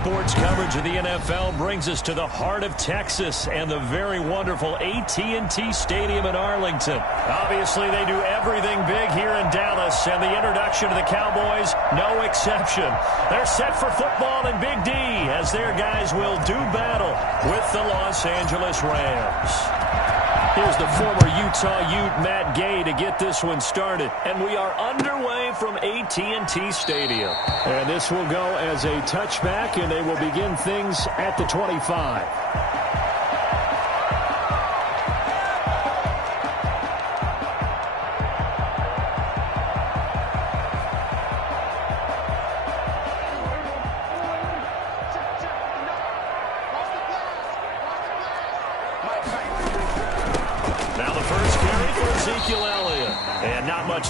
sports coverage of the NFL brings us to the heart of Texas and the very wonderful AT&T Stadium in Arlington. Obviously, they do everything big here in Dallas, and the introduction to the Cowboys, no exception. They're set for football in Big D as their guys will do battle with the Los Angeles Rams. Here's the former Utah Ute, Matt Gay, to get this one started. And we are underway from AT&T Stadium. And this will go as a touchback, and they will begin things at the 25.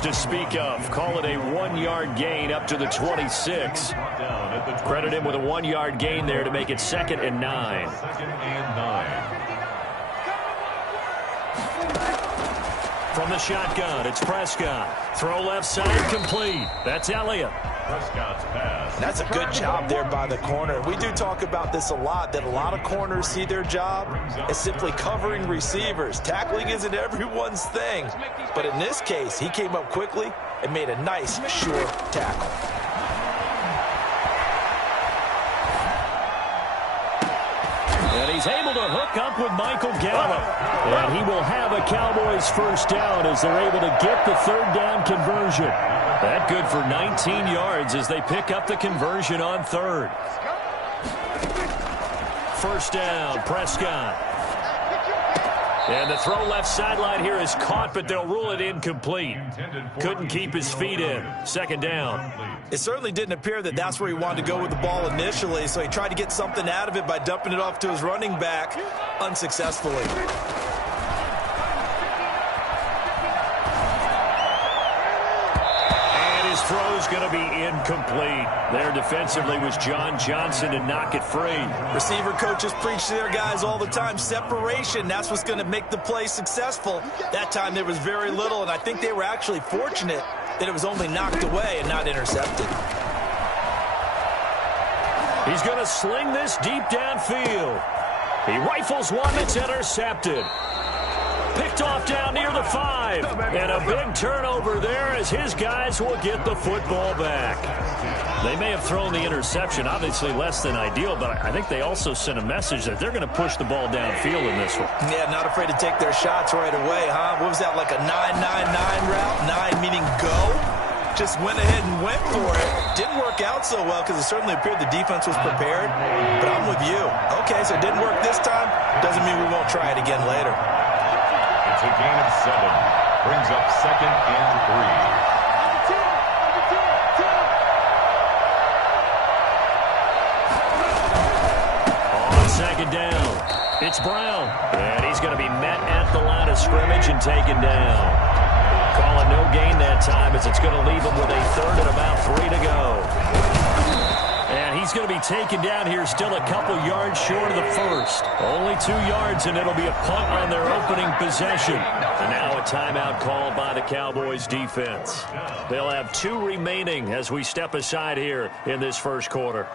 To speak of. Call it a 1-yard gain up to the 26. Credit him with a 1-yard gain there to make it 2nd and 9. From the shotgun, it's Prescott. Throw left side, complete. That's Elliott. Prescott's pass. That's a good job there by the corner. We do talk about this a lot, that a lot of corners see their job as simply covering receivers. Tackling isn't everyone's thing. But in this case, he came up quickly and made a nice, sure tackle. And he's able to hook up with Michael Gallup. And he will have a Cowboys first down as they're able to get the third down conversion. That good for 19 yards as they pick up the conversion on third. First down, Prescott. And the throw left sideline here is caught, but they'll rule it incomplete. Couldn't keep his feet in. Second down. It certainly didn't appear that that's where he wanted to go with the ball initially, so he tried to get something out of it by dumping it off to his running back unsuccessfully. Throw's going to be incomplete. There defensively was John Johnson to knock it free. Receiver coaches preach to their guys all the time. Separation, that's what's going to make the play successful. That time there was very little, and I think they were actually fortunate that it was only knocked away and not intercepted. He's going to sling this deep downfield. He rifles one that's intercepted. Picked off down near the 5. And a big turnover there as his guys will get the football back. They may have thrown the interception, obviously less than ideal, but I think they also sent a message that they're going to push the ball downfield in this one. Yeah, not afraid to take their shots right away, huh? What was that, like a 9-9-9 route? 9 meaning go? Just went ahead and went for it. Didn't work out so well because it certainly appeared the defense was prepared. But I'm with you. Okay, so it didn't work this time. Doesn't mean we won't try it again later. It's a gain of 7. Brings up 2nd and 3. On 2nd down, it's Brown. And he's going to be met at the line of scrimmage and taken down. Call it no gain that time as it's going to leave him with a 3rd and about 3 to go. And he's going to be taken down here still a couple yards short of the first. Only 2 yards, and it'll be a punt on their opening possession. And now a timeout called by the Cowboys defense. They'll have 2 remaining as we step aside here in this first quarter.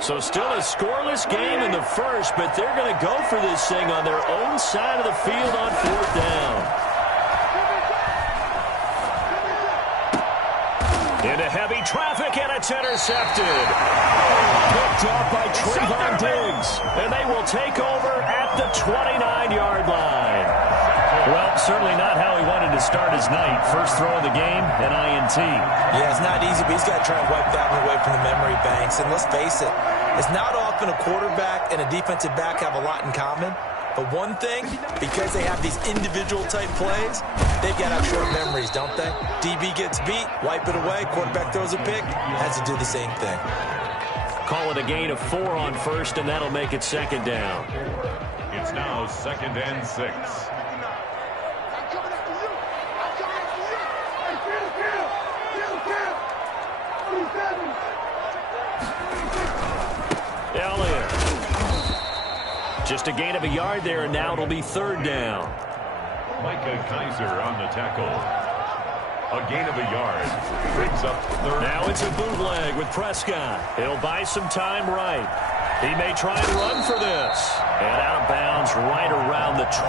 So still a scoreless game in the first, but they're going to go for this thing on their own side of the field on 4th down. Into heavy traffic, and it's intercepted. Picked off by Trayvon Diggs. And they will take over at the 29-yard line. Well, certainly not how he wanted to start his night. First throw of the game, an INT. Yeah, it's not easy, but he's got to try and wipe that one away from the memory banks. And let's face it, it's not often a quarterback and a defensive back have a lot in common. But one thing, because they have these individual type plays, they've got to have short memories, don't they? DB gets beat, wipe it away, quarterback throws a pick, has to do the same thing. Call it a gain of 4 on first, and that'll make it 2nd down. It's now 2nd and 6. Elliott. Just a gain of a yard there, and now it'll be 3rd down. Micah Kiser on the tackle. A gain of a yard. Brings up third. Now it's a bootleg with Prescott. He'll buy some time right. He may try and run for this. And out of bounds right around the 20.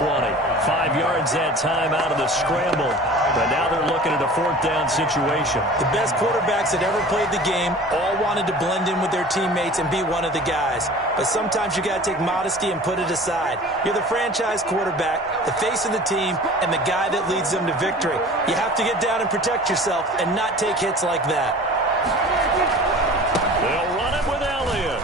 5 yards that time out of the scramble. But now they're looking at a fourth down situation. The best quarterbacks that ever played the game all wanted to blend in with their teammates and be one of the guys. But sometimes you got to take modesty and put it aside. You're the franchise quarterback, the face of the team, and the guy that leads them to victory. You have to get down and protect yourself and not take hits like that. They'll run it with Elliott.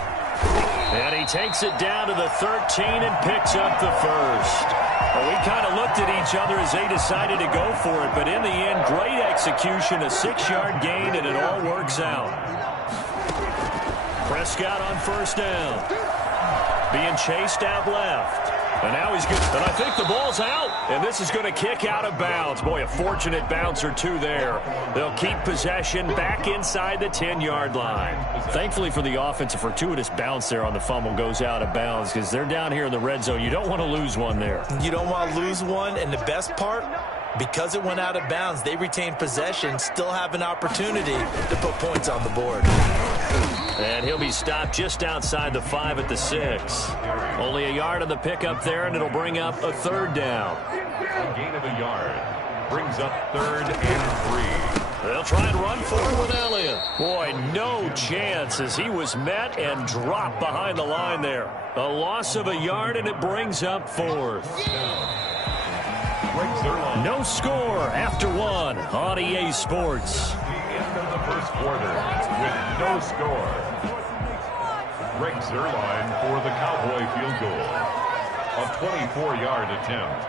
And he takes it down to the 13 and picks up the first. Well, we kind of looked at each other as they decided to go for it, but in the end, great execution, a 6-yard gain, and it all works out. Prescott on first down. Being chased out left. And now he's good. And I think the ball's out. And this is going to kick out of bounds. Boy, a fortunate bounce or two there. They'll keep possession back inside the 10-yard line. Thankfully for the offense, a fortuitous bounce there on the fumble goes out of bounds because they're down here in the red zone. You don't want to lose one there. You don't want to lose one. And the best part, because it went out of bounds, they retained possession, still have an opportunity to put points on the board. And he'll be stopped just outside the 5 at the 6. Only a yard on the pickup there, and it'll bring up a third down. A gain of a yard. Brings up third and 3. They'll try and run for it with Elliott. Boy, no chance as he was met and dropped behind the line there. A loss of a yard, and it brings up fourth. No score after one on EA Sports. End of the first quarter with no score. Greg Zuerlein for the Cowboy field goal. A 24-yard attempt.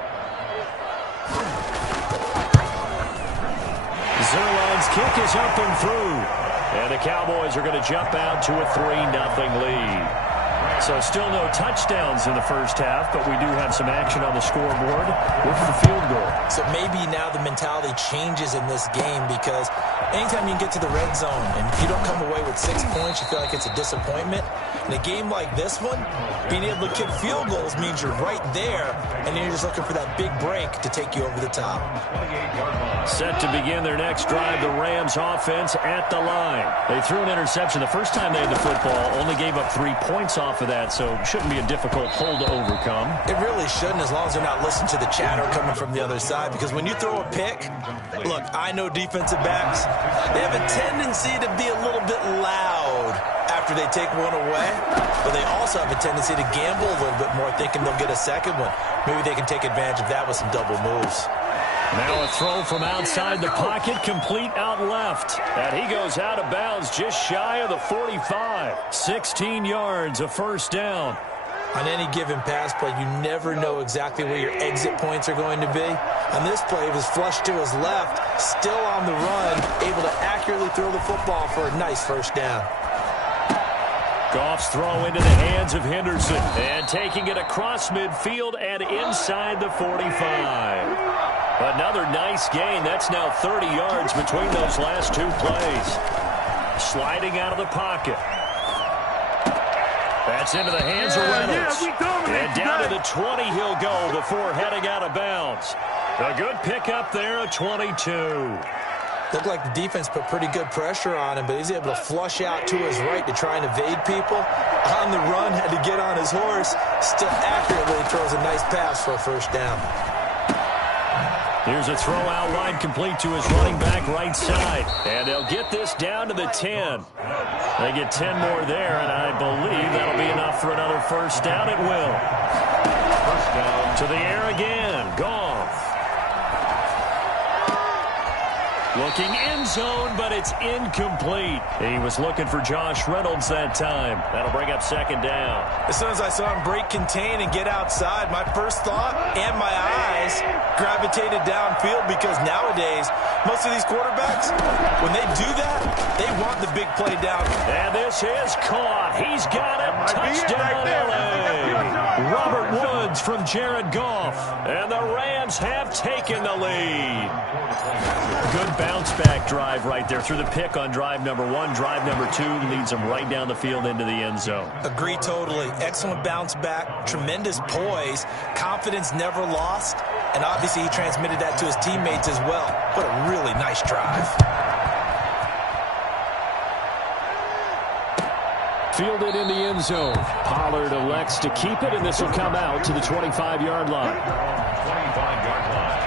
Zuerlein's kick is up and through. And the Cowboys are going to jump out to a 3-0 lead. So still no touchdowns in the first half, but we do have some action on the scoreboard with the field goal. So maybe now the mentality changes in this game because anytime you get to the red zone and if you don't come away with 6 points, you feel like it's a disappointment. In a game like this one, being able to kick field goals means you're right there, and then you're just looking for that big break to take you over the top. Set to begin their next drive, the Rams offense at the line. They threw an interception the first time they had the football, only gave up 3 points off of that, so shouldn't be a difficult hole to overcome. It really shouldn't, as long as they're not listening to the chatter coming from the other side, because when you throw a pick, look, I know defensive backs, they have a tendency to be a little bit loud after they take one away, but they also have a tendency to gamble a little bit more, thinking they'll get a second one. Maybe they can take advantage of that with some double moves. Now a throw from outside the pocket, complete out left. And he goes out of bounds just shy of the 45. 16 yards, a first down. On any given pass play, you never know exactly where your exit points are going to be. On this play, it was flushed to his left, still on the run, able to accurately throw the football for a nice first down. Goff's throw into the hands of Henderson. And taking it across midfield and inside the 45. Another nice gain. That's now 30 yards between those last 2 plays. Sliding out of the pocket. That's into the hands of Reynolds. And down to the 20 he'll go before heading out of bounds. A good pickup there, a 22. Looked like the defense put pretty good pressure on him, but he's able to flush out to his right to try and evade people. On the run, had to get on his horse. Still accurately throws a nice pass for a first down. Here's a throw out wide, complete to his running back right side. And they'll get this down to the 10. They get 10 more there, and I believe that'll be enough for another first down. It will. First down. To the air again. Goff. Looking end zone, but it's incomplete. He was looking for Josh Reynolds that time. That'll bring up second down. As soon as I saw him break contain and get outside, my first thought and my eyes gravitated downfield because nowadays, most of these quarterbacks, when they do that, they want the big play down. And this is caught. He's got it. Touchdown, LA. Robert Woods from Jared Goff. And the Rams have taken the lead. Good bounce-back drive right there through the pick on drive number 1. Drive number 2 leads them right down the field into the end zone. Agree totally. Excellent bounce back, tremendous poise, confidence never lost, and obviously he transmitted that to his teammates as well. What a really nice drive. Fielded in the end zone. Pollard elects to keep it, and this will come out to the 25-yard line. 25-yard line.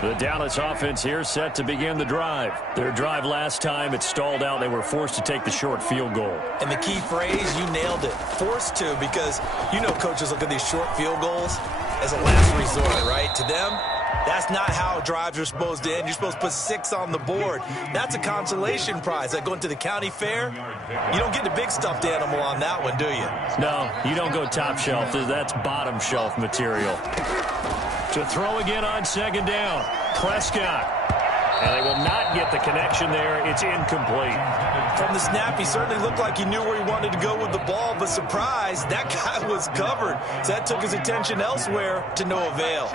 The Dallas offense here set to begin the drive. Their drive last time, it stalled out. They were forced to take the short field goal. And the key phrase, you nailed it. Forced to, because you know coaches look at these short field goals as a last resort, right? To them, that's not how drives are supposed to end. You're supposed to put 6 on the board. That's a consolation prize. Like going to the county fair, you don't get the big stuffed animal on that one, do you? No, you don't go top shelf. That's bottom shelf material. To throw again on second down. Prescott. And they will not get the connection there. It's incomplete. From the snap, he certainly looked like he knew where he wanted to go with the ball, but surprise, that guy was covered. So that took his attention elsewhere to no avail.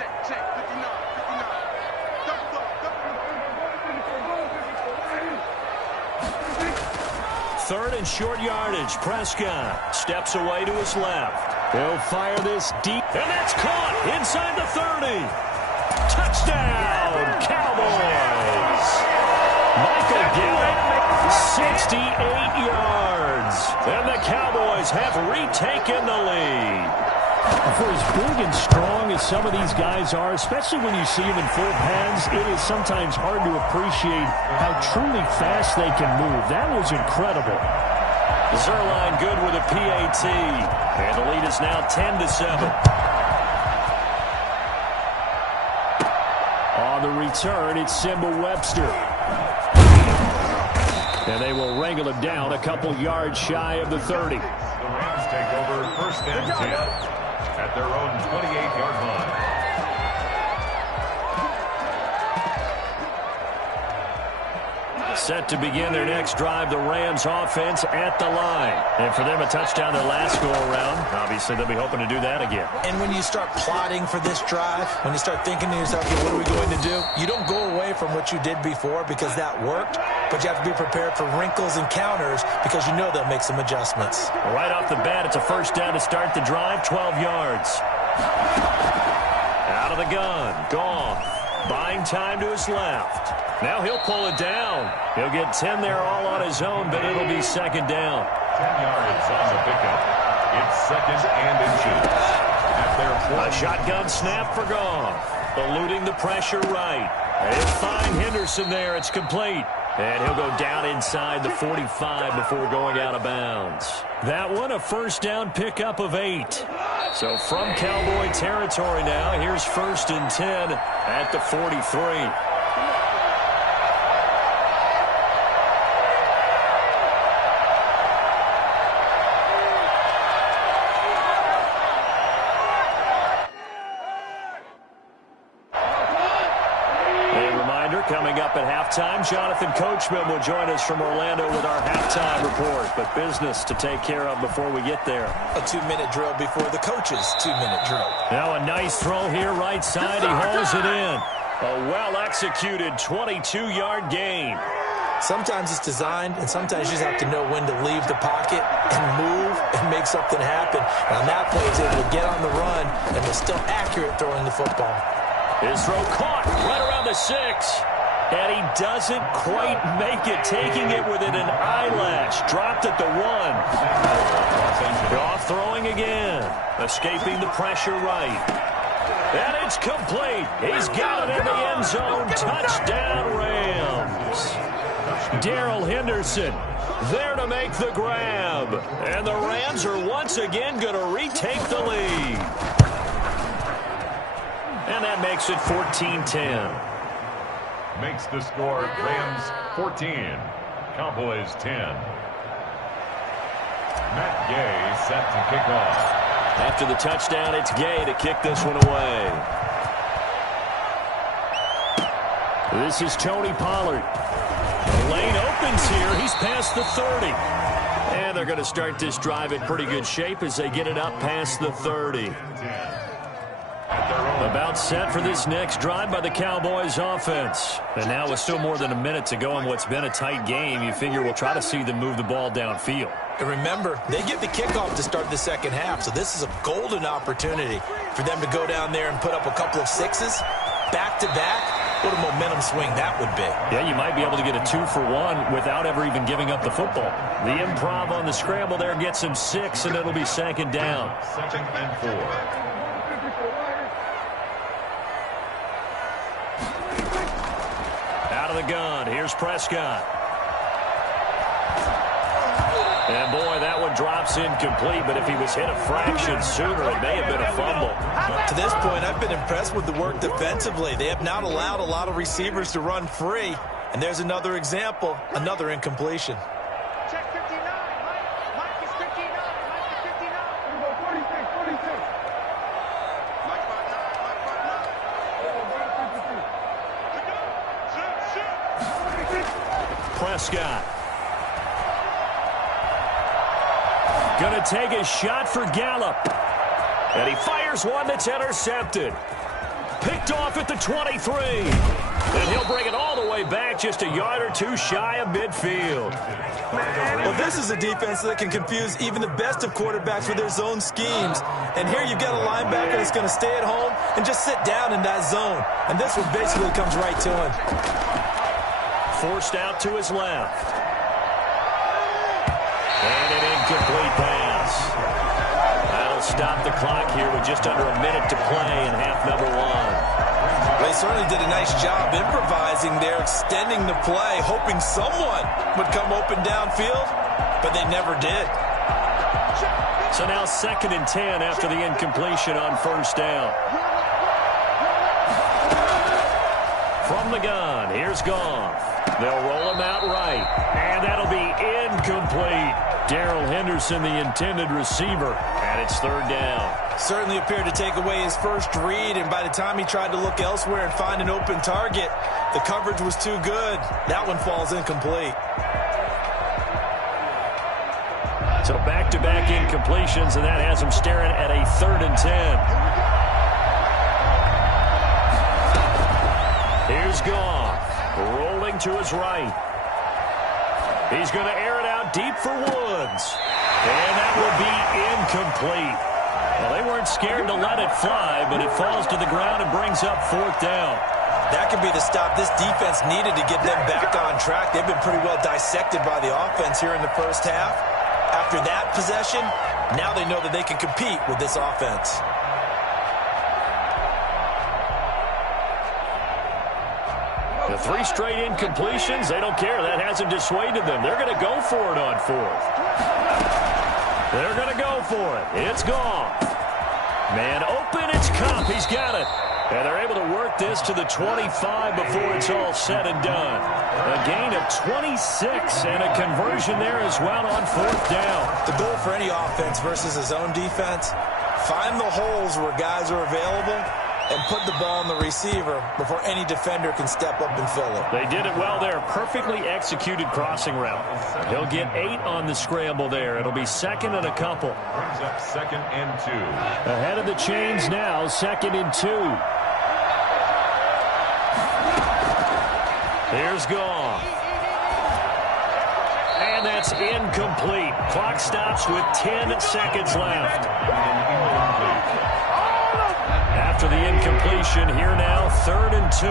Third and short yardage. Prescott steps away to his left. He'll fire this deep, and that's caught inside the 30. Touchdown, Cowboys. Michael Gallup, 68 yards. And the Cowboys have retaken the lead. For as big and strong as some of these guys are, especially when you see them in full pads, it is sometimes hard to appreciate how truly fast they can move. That was incredible. Zuerlein good with a PAT. And the lead is now 10-7. On the return, it's Simba Webster. And they will wrangle him down a couple yards shy of the 30. The Rams take over first and 10 at their own 28-yard line. Set to begin their next drive, the Rams offense at the line. And for them, a touchdown their last go-around. Obviously, they'll be hoping to do that again. And when you start plotting for this drive, when you start thinking to yourself, okay, what are we going to do? You don't go away from what you did before because that worked, but you have to be prepared for wrinkles and counters because you know they'll make some adjustments. Right off the bat, it's a first down to start the drive, 12 yards. Out of the gun, Goff. Buying time to his left. Now he'll pull it down. He'll get 10 there all on his own, but it'll be second down. 10 yards on the pickup. It's second and inches. At their A shotgun snap for Goff. Eluding the pressure right. They'll find Henderson there. It's complete. And he'll go down inside the 45 before going out of bounds. That one, a first down pickup of 8. So from Cowboy territory now, here's first and 10 at the 43. Coming up at halftime, Jonathan Coachman will join us from Orlando with our halftime report. But business to take care of before we get there. A 2-minute drill before the coach's 2-minute drill. Now a nice throw here, right side. He hauls it in. A well-executed 22-yard gain. Sometimes it's designed, and sometimes you just have to know when to leave the pocket and move and make something happen. And on that play, he's able to get on the run and was still accurate throwing the football. His throw caught right around the 6. And he doesn't quite make it, taking it within an eyelash. Dropped at the 1. Off throwing again. Escaping the pressure right. And it's complete. He's got it in the end zone. Touchdown, Rams. Darrell Henderson there to make the grab. And the Rams are once again going to retake the lead. And that makes it 14-10. Makes the score Rams 14, Cowboys 10. Matt Gay set to kick off. After the touchdown, it's Gay to kick this one away. This is Tony Pollard. The lane opens here. He's past the 30. And they're going to start this drive in pretty good shape as they get it up past the 30. About set for this next drive by the Cowboys offense. And now with still more than a minute to go in what's been a tight game, you figure we'll try to see them move the ball downfield. And remember, they get the kickoff to start the second half, so this is a golden opportunity for them to go down there and put up a couple of sixes back-to-back. What a momentum swing that would be. Yeah, you might be able to get a 2-for-1 without ever even giving up the football. The improv on the scramble there gets him 6, and it'll be second down. Second and 4. Out of the gun, here's Prescott. And boy, that one drops incomplete, but if he was hit a fraction sooner, it may have been a fumble. To this point, I've been impressed with the work defensively. They have not allowed a lot of receivers to run free. And there's another example, another incompletion. Check 59. Mike is 59. Mike is 59. 46. Mike 59. Prescott. Going to take a shot for Gallup. And he fires one that's intercepted. Picked off at the 23. And he'll bring it all the way back just a yard or two shy of midfield. Well, this is a defense that can confuse even the best of quarterbacks with their zone schemes. And here you've got a linebacker that's going to stay at home and just sit down in that zone. And this one basically comes right to him. Forced out to his left. And an incomplete pass. That'll stop the clock here with just under a minute to play in half number 1. They certainly did a nice job improvising there, extending the play, hoping someone would come open downfield, but they never did. So now 2nd and 10 after the incompletion on first down. From the gun, here's Goff. They'll roll him out right, and that'll be incomplete. Darrell Henderson, the intended receiver, and it's 3rd down. Certainly appeared to take away his first read, and by the time he tried to look elsewhere and find an open target, the coverage was too good. That one falls incomplete. So back-to-back incompletions, and that has him staring at a 3rd and 10. Here's Goff, rolling to his right. He's going to air it out deep for Woods. And that will be incomplete. Well, they weren't scared to let it fly, but it falls to the ground and brings up 4th down. That could be the stop this defense needed to get them back on track. They've been pretty well dissected by the offense here in the first half. After that possession, now they know that they can compete with this offense. The 3 straight incompletions, they don't care. That hasn't dissuaded them. They're going to go for it on 4th. They're going to go for it. It's Goff. Man open, it's Kupp. He's got it. And they're able to work this to the 25 before it's all said and done. A gain of 26 and a conversion there as well on 4th down. The goal for any offense versus his own defense, find the holes where guys are available and put the ball on the receiver before any defender can step up and fill it. They did it well there. Perfectly executed crossing route. He'll get 8 on the scramble there. It'll be 2nd and a couple. Brings up 2nd and 2. Ahead of the chains now, 2nd and 2. Here's Goff. And that's incomplete. Clock stops with 10 seconds left. After the incompletion, here now, 3rd and 2.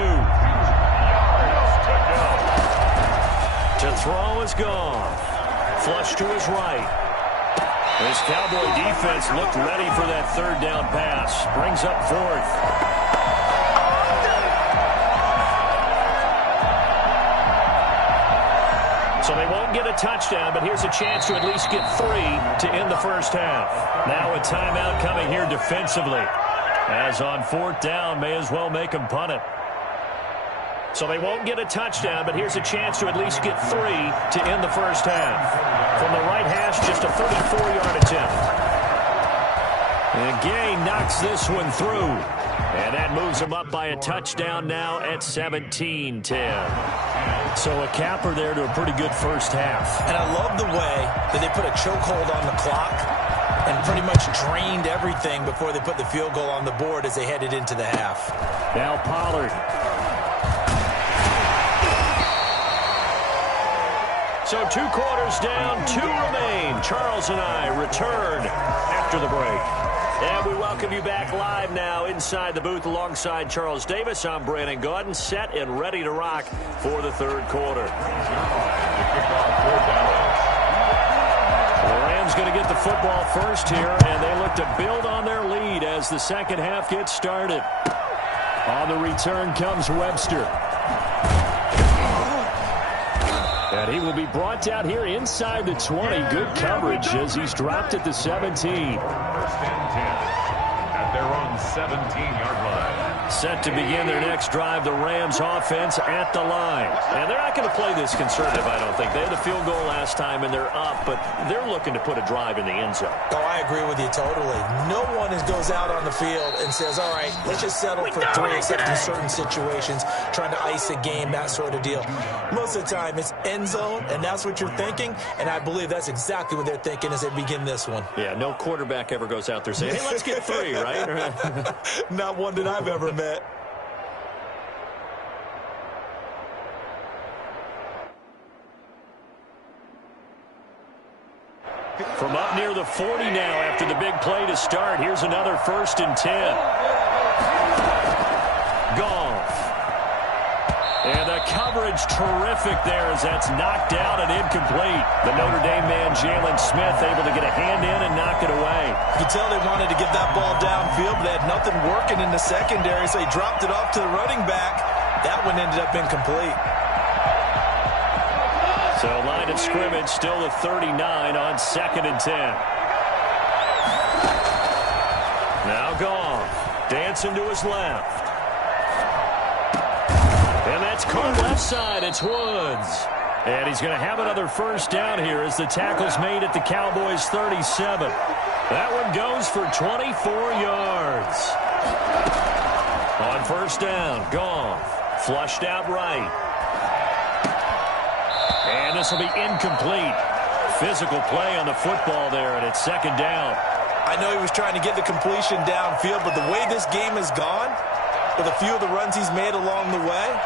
To throw is Goff. Flush to his right. This Cowboy defense looked ready for that 3rd down pass. Brings up 4th. So they won't get a touchdown, but here's a chance to at least get 3 to end the first half. Now a timeout coming here defensively. As on 4th down, may as well make them punt it. So they won't get a touchdown, but here's a chance to at least get 3 to end the first half. From the right hash, just a 34-yard attempt. And Gay knocks this one through. And that moves him up by a touchdown now at 17-10. So a capper there to a pretty good first half. And I love the way that they put a chokehold on the clock and pretty much drained everything before they put the field goal on the board as they headed into the half. Now Pollard. So 2 quarters down, 2 remain. Charles and I return after the break. And we welcome you back live now inside the booth alongside Charles Davis. I'm Brandon Gaudin, set and ready to rock for the third quarter. The Rams going to get the football first here, and they look to build on their lead as the second half gets started. On the return comes Webster. And he will be brought down here inside the 20. Good coverage as he's dropped at the 17. First and 10 at their own 17-yard line. Set to begin their next drive, the Rams offense at the line. And they're not going to play this conservative, I don't think. They had the field goal last time, and they're up, but they're looking to put a drive in the end zone. Oh, I agree with you totally. No one goes out on the field and says, all right, let's just settle for 3, except in certain situations, trying to ice a game, that sort of deal. Most of the time, it's end zone, and that's what you're thinking, and I believe that's exactly what they're thinking as they begin this one. Yeah, no quarterback ever goes out there saying, hey, let's get 3, right? Not one that I've ever met. From up near the 40 now after the big play to start. Here's another 1st and 10. Goff. And the coverage terrific there as that's knocked out and incomplete. The Notre Dame man, Jalen Smith, able to get a hand in and knock it away. You can tell they wanted to get that ball downfield, but they had nothing working in the secondary, so he dropped it off to the running back. That one ended up incomplete. So line of scrimmage still the 39 on 2nd and 10. Now Goff. Dancing to his left. And that's caught left side. It's Woods. And he's going to have another first down here as the tackle's made at the Cowboys' 37. That one goes for 24 yards. On first down, Goff. Flushed out right. And this will be incomplete. Physical play on the football there, and it's 2nd down. I know he was trying to get the completion downfield, but the way this game has gone, with a few of the runs he's made along the way,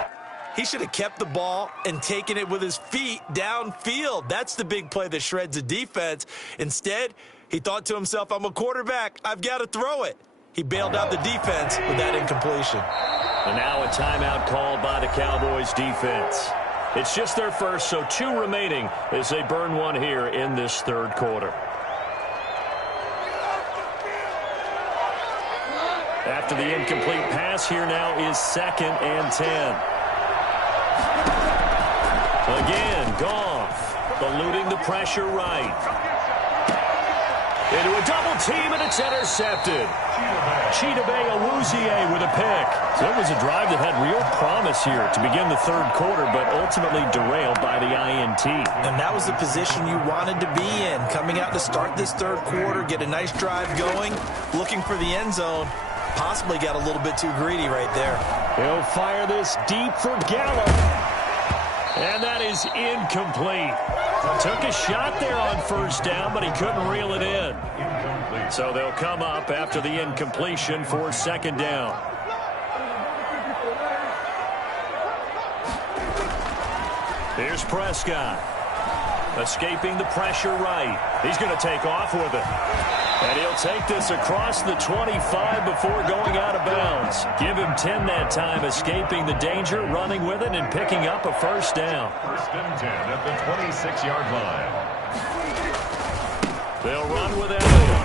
he should have kept the ball and taken it with his feet downfield. That's the big play that shreds the defense. Instead, he thought to himself, I'm a quarterback. I've got to throw it. He bailed out the defense with that incompletion. And now a timeout called by the Cowboys defense. It's just their first, so 2 remaining as they burn one here in this third quarter. After the incomplete pass, here now is 2nd and 10. Again, Goff eluding the pressure right. Into a double team, and it's intercepted. Chidobe Awuzie with a pick. So it was a drive that had real promise here to begin the third quarter, but ultimately derailed by the INT. And that was the position you wanted to be in. Coming out to start this third quarter, get a nice drive going, looking for the end zone. Possibly got a little bit too greedy right there. He'll fire this deep for Gallup. And that is incomplete. Took a shot there on first down, but he couldn't reel it in. So they'll come up after the incompletion for 2nd down. Here's Prescott. Escaping the pressure right. He's going to take off with it. And he'll take this across the 25 before going out of bounds. Give him 10 that time, escaping the danger, running with it, and picking up a first down. 1st and 10 at the 26-yard line. They'll run with Elliott.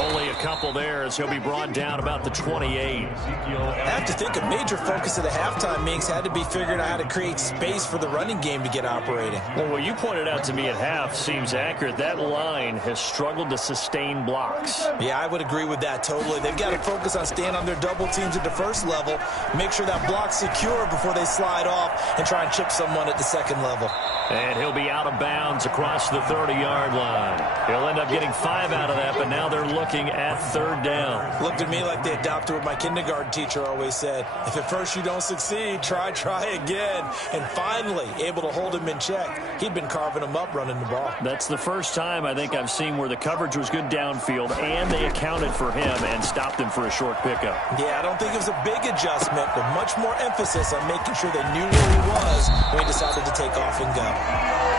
Only a couple there as he'll be brought down about the 28. I have to think a major focus of the halftime mix had to be figuring out how to create space for the running game to get operating. Well, what you pointed out to me at half seems accurate. That line has struggled to sustain blocks. Yeah, I would agree with that totally. They've got to focus on staying on their double teams at the first level, make sure that block's secure before they slide off and try and chip someone at the second level. And he'll be out of bounds across the 30-yard line. He'll end up getting 5 out of that, but now they're looking at about third down. Looked to me like they adopted what my kindergarten teacher always said. If at first you don't succeed, try again. And finally, able to hold him in check. He'd been carving him up running the ball. That's the first time I think I've seen where the coverage was good downfield and they accounted for him and stopped him for a short pickup. Yeah, I don't think it was a big adjustment, but much more emphasis on making sure they knew where he was when he decided to take off and go.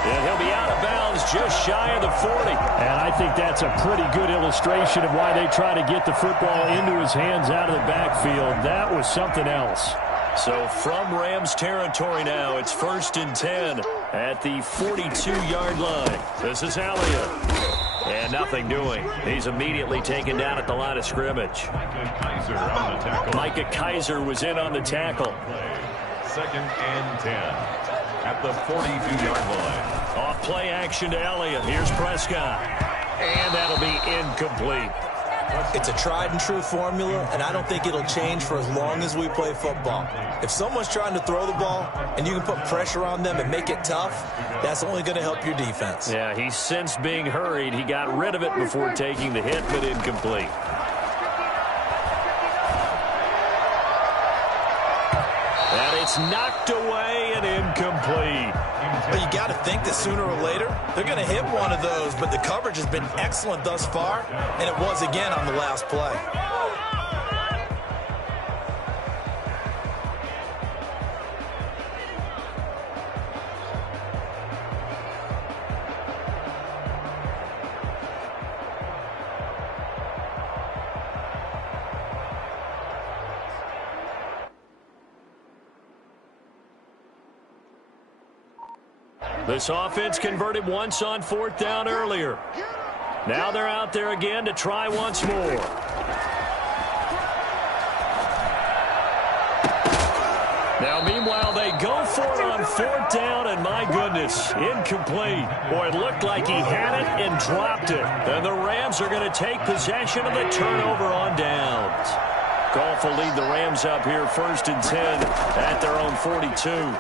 And he'll be out of bounds just shy of the 40. And I think that's a pretty good illustration of why they try to get the football into his hands out of the backfield. That was something else. So from Rams territory now, it's 1st and 10 at the 42-yard line. This is Elliott. And nothing doing. He's immediately taken down at the line of scrimmage. Micah Kiser was in on the tackle. 2nd and 10 at the 42-yard line. Off play action to Elliott. Here's Prescott. And that'll be incomplete. It's a tried and true formula, and I don't think it'll change for as long as we play football. If someone's trying to throw the ball and you can put pressure on them and make it tough, that's only going to help your defense. Yeah, he's since being hurried. He got rid of it before taking the hit, but incomplete. And it's knocked away and incomplete. But you got to think that sooner or later, they're going to hit one of those, but the coverage has been excellent thus far, and it was again on the last play. This offense converted once on 4th down earlier. Now they're out there again to try once more. Now, meanwhile, they go for it on 4th down, and my goodness, incomplete. Boy, it looked like he had it and dropped it. And the Rams are going to take possession of the turnover on downs. Goff will lead the Rams up here 1st and 10 at their own 42.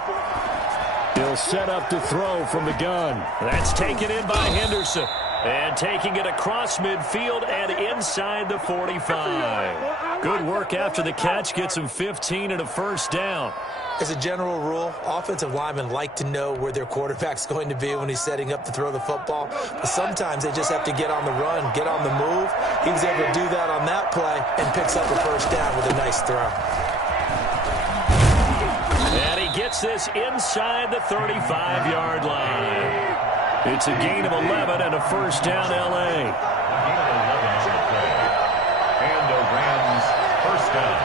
He'll set up to throw from the gun. That's taken in by Henderson. And taking it across midfield and inside the 45. Good work after the catch. Gets him 15 and a 1st down. As a general rule, offensive linemen like to know where their quarterback's going to be when he's setting up to throw the football. But sometimes they just have to get on the run, get on the move. He was able to do that on that play and picks up a 1st down with a nice throw. And he gets this inside the 35-yard line. It's a gain of 11 and a 1st down, L.A. Gain of 11 on the play. And a Rams 1st down.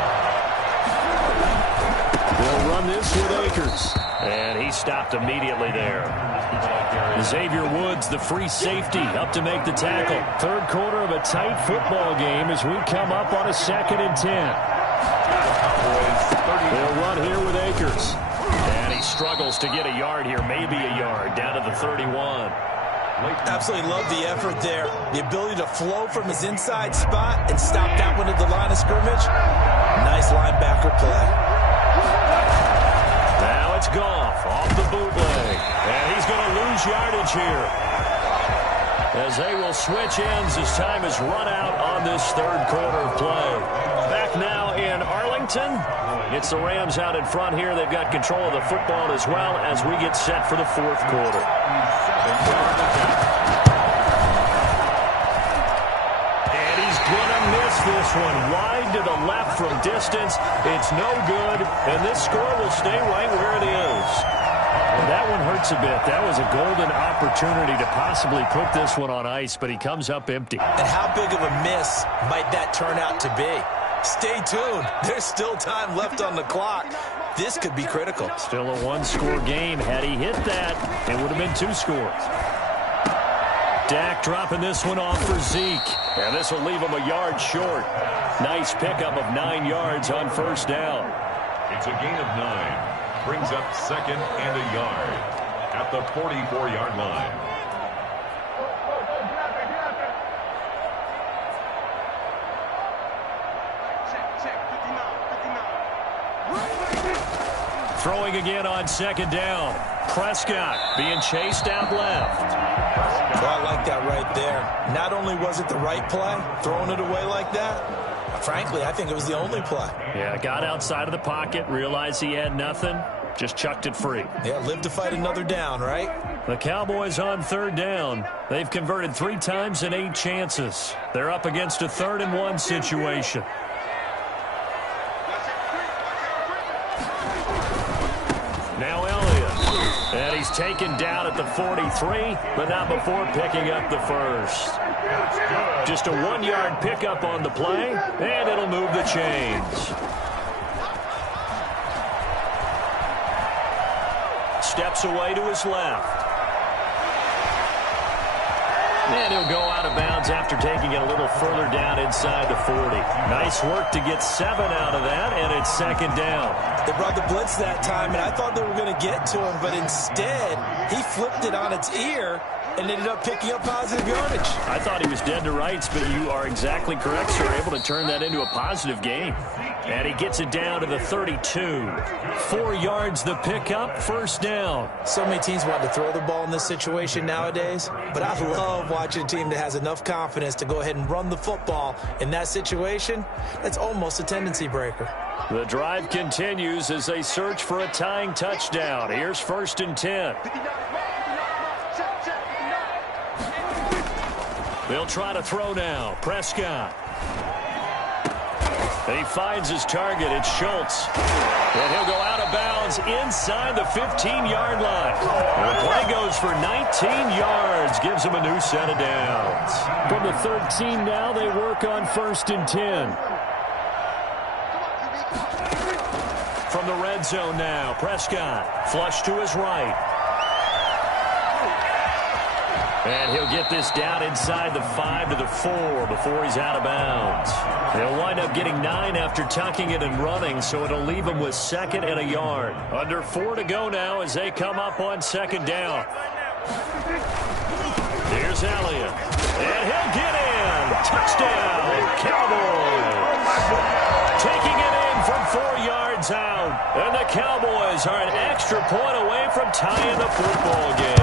They'll run this with Akers. And he stopped immediately there. Xavier Woods, the free safety, up to make the tackle. 3rd quarter of a tight football game as we come up on a 2nd and 10. They'll run here with Akers. And he struggles to get a yard here, maybe a yard, down to the 31. Absolutely love the effort there. The ability to flow from his inside spot and stop that one at the line of scrimmage. Nice linebacker play. Now it's Goff off the bootleg. And he's going to lose yardage here, as they will switch ends as time is run out on this 3rd quarter of play. Back now in Arlington. It's the Rams out in front here. They've got control of the football as well as we get set for the 4th quarter. And he's going to miss this one. Wide to the left from distance. It's no good. And this score will stay right where it is. That one hurts a bit. That was a golden opportunity to possibly put this one on ice, but he comes up empty. And how big of a miss might that turn out to be? Stay tuned. There's still time left on the clock. This could be critical. Still a 1-score game. Had he hit that, it would have been 2 scores. Dak dropping this one off for Zeke. And this will leave him a yard short. Nice pickup of 9 yards on 1st down. It's a gain of 9. Brings up 2nd and a yard at the 44-yard line. Throwing again on 2nd down. Prescott being chased out left. Well, I like out right there. Not only was it the right play, throwing it away like that, frankly, I think it was the only play. Yeah, got outside of the pocket, realized he had nothing, just chucked it free. Yeah, live to fight another down, right? The Cowboys on third down. They've converted 3 times in 8 chances. They're up against a 3rd-and-1 situation. Now Elliott. And he's taken down at the 43, but not before picking up the first. Just a 1-yard pickup on the play, and it'll move the chains. Steps away to his left. And he'll go out of bounds after taking it a little further down inside the 40. Nice work to get 7 out of that, and it's 2nd down. They brought the blitz that time, and I thought they were going to get to him, but instead, he flipped it on its ear and ended up picking up positive yardage. I thought he was dead to rights, but you are exactly correct, sir. Able to turn that into a positive gain. And he gets it down to the 32. 4 yards the pickup, 1st down. So many teams want to throw the ball in this situation nowadays, but I love watching a team that has enough confidence to go ahead and run the football in that situation. That's almost a tendency breaker. The drive continues as they search for a tying touchdown. Here's 1st and 10. They'll try to throw now. Prescott. And he finds his target. It's Schultz. And he'll go out of bounds inside the 15-yard line. And the play goes for 19 yards. Gives him a new set of downs. From the 13 now, they work on 1st and 10. From the red zone now, Prescott. Flush to his right. And he'll get this down inside the 5 to the 4 before he's out of bounds. He'll wind up getting 9 after tucking it and running, so it'll leave him with 2nd and a yard. Under 4 to go now as they come up on 2nd down. Here's Elliott. And he'll get in. Touchdown, Cowboys. Taking it in from 4 yards out. And the Cowboys are an extra point away from tying the football game.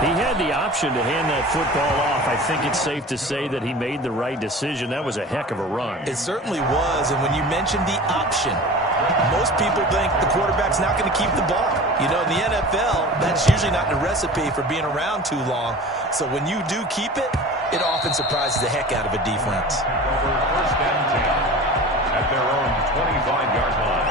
He had the option to hand that football off. I think it's safe to say that he made the right decision. That was a heck of a run. It certainly was, and when you mentioned the option, most people think the quarterback's not going to keep the ball. You know, in the NFL, that's usually not the recipe for being around too long. So when you do keep it, it often surprises the heck out of a defense. For 1st and 10 at their own 25-yard line.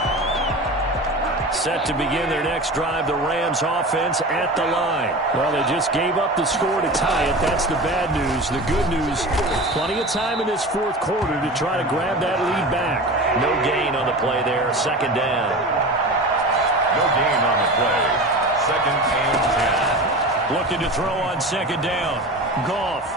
Set to begin their next drive, the Rams offense at the line. Well, they just gave up the score to tie it. That's the bad news. The good news, plenty of time in this 4th quarter to try to grab that lead back. No gain on the play there, 2nd down. No gain on the play. 2nd and 10. Looking to throw on 2nd down. Goff.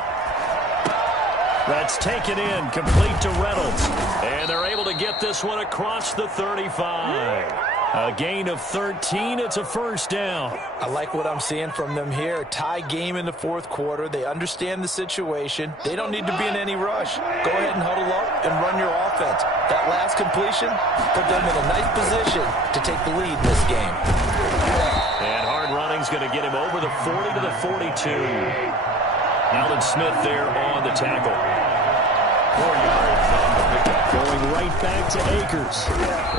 That's taken in, complete to Reynolds. And they're able to get this one across the 35. A gain of 13. It's a 1st down. I like what I'm seeing from them here. Tie game in the 4th quarter. They understand the situation. They don't need to be in any rush. Go ahead and huddle up and run your offense. That last completion put them in a nice position to take the lead in this game. And hard running's going to get him over the 40 to the 42. Alan Smith there on the tackle. 4 yards on the pickup. Going right back to Akers.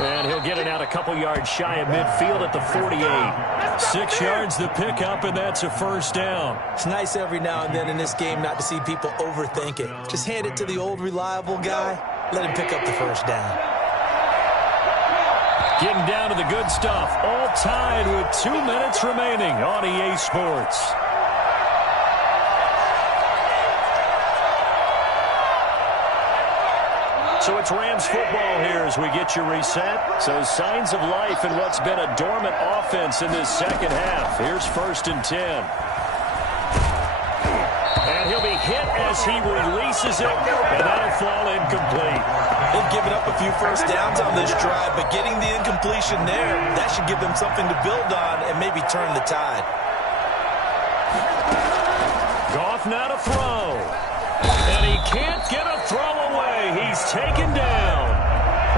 And he'll get it out a couple yards shy of midfield at the 48. 6 yards the pickup, and that's a 1st down. It's nice every now and then in this game not to see people overthink it. Just hand it to the old reliable guy. Let him pick up the 1st down. Getting down to the good stuff. All tied with 2 minutes remaining on EA Sports. So it's Rams football here as we get you reset. So signs of life in what's been a dormant offense in this 2nd half. Here's 1st and 10. And he'll be hit as he releases it, and that'll fall incomplete. They've given up a few 1st downs on this drive, but getting the incompletion there, that should give them something to build on and maybe turn the tide. Goff now to throw. And he can't get a throw away. He's taken down.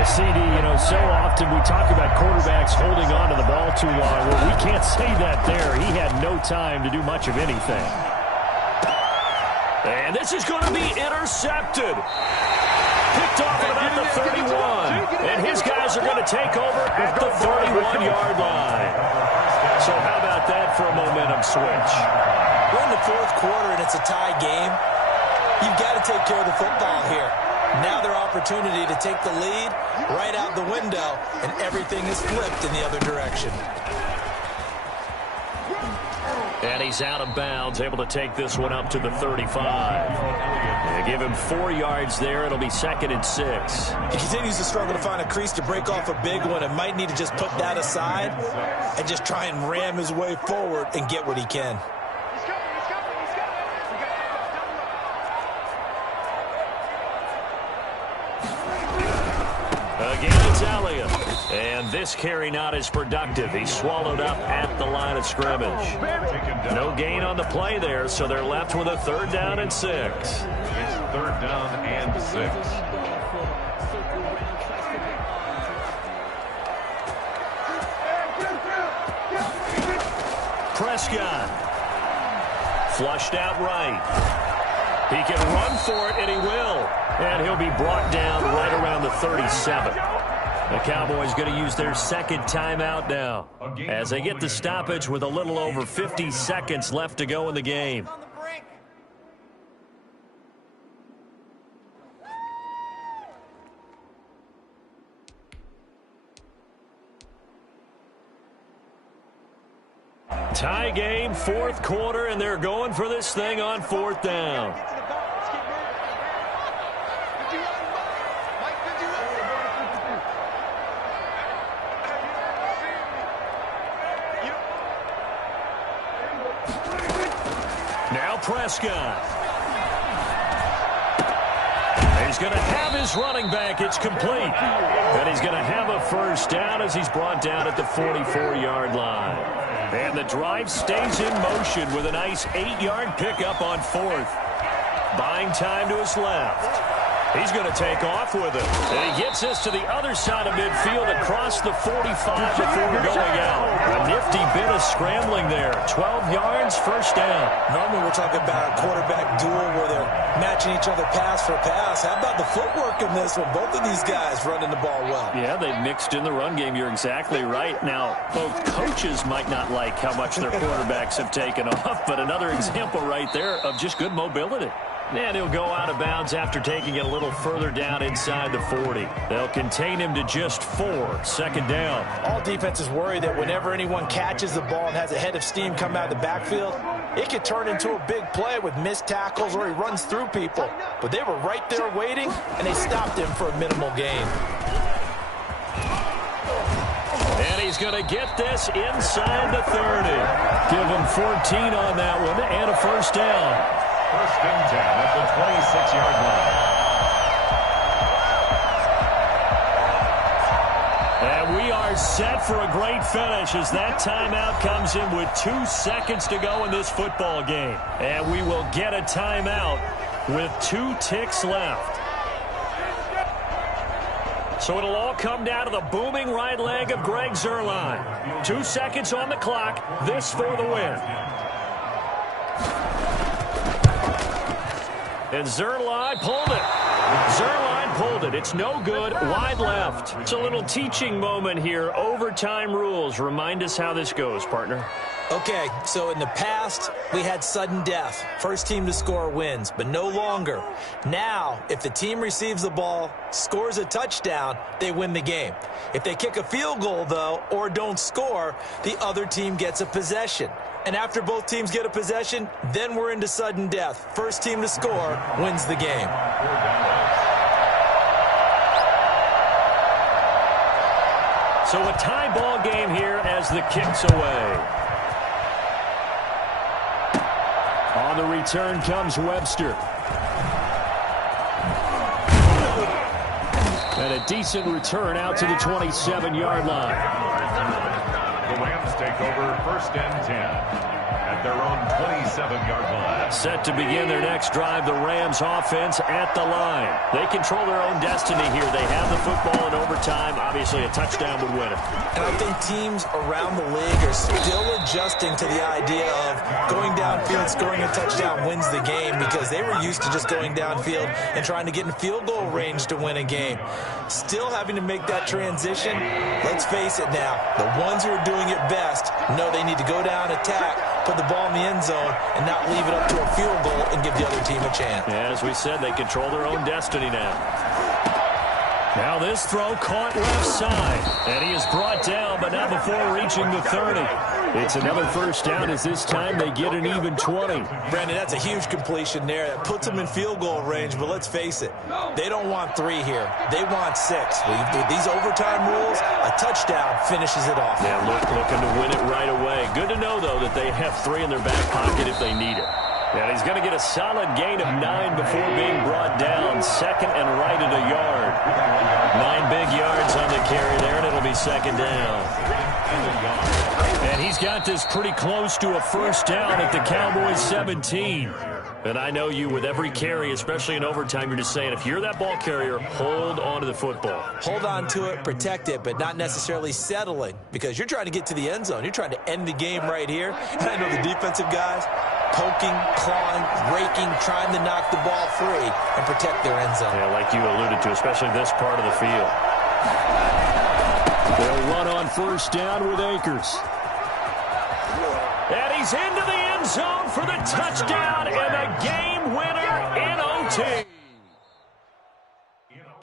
CD, you know, so often we talk about quarterbacks holding on to the ball too long. Well, we can't say that there. He had no time to do much of anything. And this is going to be intercepted. Picked off at about the 31. And his guys are going to take over at the 31-yard line. So how about that for a momentum switch? We're in the fourth quarter and it's a tie game. You've got to take care of the football here. Now their opportunity to take the lead right out the window, and everything is flipped in the other direction. And he's out of bounds, able to take this one up to the 35. They give him 4 yards there. It'll be 2nd and 6. He continues to struggle to find a crease to break off a big one, and might need to just put that aside and just try and ram his way forward and get what he can. Again, it's Elliott. And this carry not as productive. He's swallowed up at the line of scrimmage. No gain on the play there, so they're left with a 3rd down and 6. It's 3rd down and 6. Prescott. Flushed out right. He can run for it, and he will. And he'll be brought down right around the 37. The Cowboys going to use their 2nd timeout now as they get the stoppage with a little over 50 seconds left to go in the game. Tie game, 4th quarter, and they're going for this thing on 4th down. Now Prescott. He's going to have his running back. It's complete. And he's going to have a 1st down as he's brought down at the 44-yard line. And the drive stays in motion with a nice 8-yard pickup on 4th. Buying time to his left. He's going to take off with it. And he gets this to the other side of midfield across the 45 before going out. A nifty bit of scrambling there. 12 yards, 1st down. Normally we're talking about a quarterback duel where they're matching each other pass for pass. How about the footwork in this one? Both of these guys running the ball well. Yeah, they mixed in the run game. You're exactly right. Now, both coaches might not like how much their quarterbacks have taken off, but another example right there of just good mobility. And he'll go out of bounds after taking it a little further down inside the 40. They'll contain him to just 4. 2nd down. All defenses worry that whenever anyone catches the ball and has a head of steam come out of the backfield, it could turn into a big play with missed tackles or he runs through people. But they were right there waiting, and they stopped him for a minimal gain. And he's going to get this inside the 30. Give him 14 on that one and a 1st down. 1st and 10 at the 26-yard And line. we are set for a great finish as that timeout comes in with 2 seconds to go in this football game. And we will get a timeout with 2 ticks left. So it'll all come down to the booming right leg of Greg Zuerlein. 2 seconds on the clock. This for the win. And Zuerlein pulled it. Zuerlein pulled it. It's no good. Wide left. It's a little teaching moment here. Overtime rules. Remind us how this goes, partner. Okay, so in the past, we had sudden death. 1st team to score wins, but no longer. Now, if the team receives the ball, scores a touchdown, they win the game. If they kick a field goal, though, or don't score, the other team gets a possession. And after both teams get a possession, then we're into sudden death. 1st team to score wins the game. So a tie ball game here as the kick's away. On the return comes Webster. And a decent return out to the 27-yard line. The Rams take over 1st and 10. at their own 27-yard line. Set to begin their next drive, the Rams offense at the line. They control their own destiny here. They have the football in overtime. Obviously, a touchdown would win it. And I think teams around the league are still adjusting to the idea of going downfield, scoring a touchdown wins the game, because they were used to just going downfield and trying to get in field goal range to win a game. Still having to make that transition. Let's face it now, the ones who are doing it best know they need to go down, attack, put the ball in the end zone, and not leave it up to a field goal and give the other team a chance. Yeah, as we said, they control their own destiny now. Now this throw caught left side, and he is brought down, but not before reaching the 30. It's another first down, as this time they get an even 20. Brandon, that's a huge completion there. That puts them in field goal range, but let's face it, they don't want 3 here. They want 6. With these overtime rules, a touchdown finishes it off. Yeah, looking to win it right away. Good to know, though, that they have 3 in their back pocket if they need it. And he's going to get a solid gain of 9 before being brought down. Second and right at a yard. 9 big yards on the carry there, and it'll be second down. And he's got this pretty close to a first down at the Cowboys 17. And I know you, with every carry, especially in overtime, you're just saying, if you're that ball carrier, hold on to the football. Hold on to it, protect it, but not necessarily settling, because you're trying to get to the end zone. You're trying to end the game right here. And I know the defensive guys, poking, clawing, raking, trying to knock the ball free and protect their end zone. Yeah, like you alluded to, especially this part of the field. They'll run on first down with Akers. And he's into the end zone for the touchdown and the game winner in OT.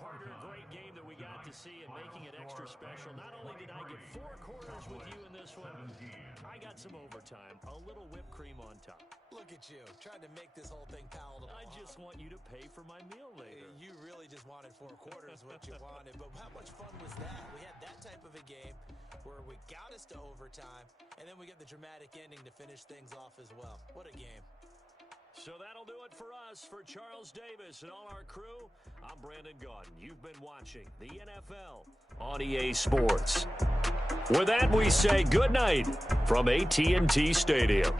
Parker, great game that we got to see and making it extra special. Not only did I get 4 quarters with you in this one, I got some overtime, a little whipped cream on top. Look at you, trying to make this whole thing palatable. I just want you to pay for my meal later. You really just wanted 4 quarters, what you wanted. But how much fun was that? We had that type of a game where we got us to overtime, and then we get the dramatic ending to finish things off as well. What a game. So that'll do it for us. For Charles Davis and all our crew, I'm Brandon Gaudin. You've been watching the NFL on EA Sports. With that, we say good night from AT&T Stadium.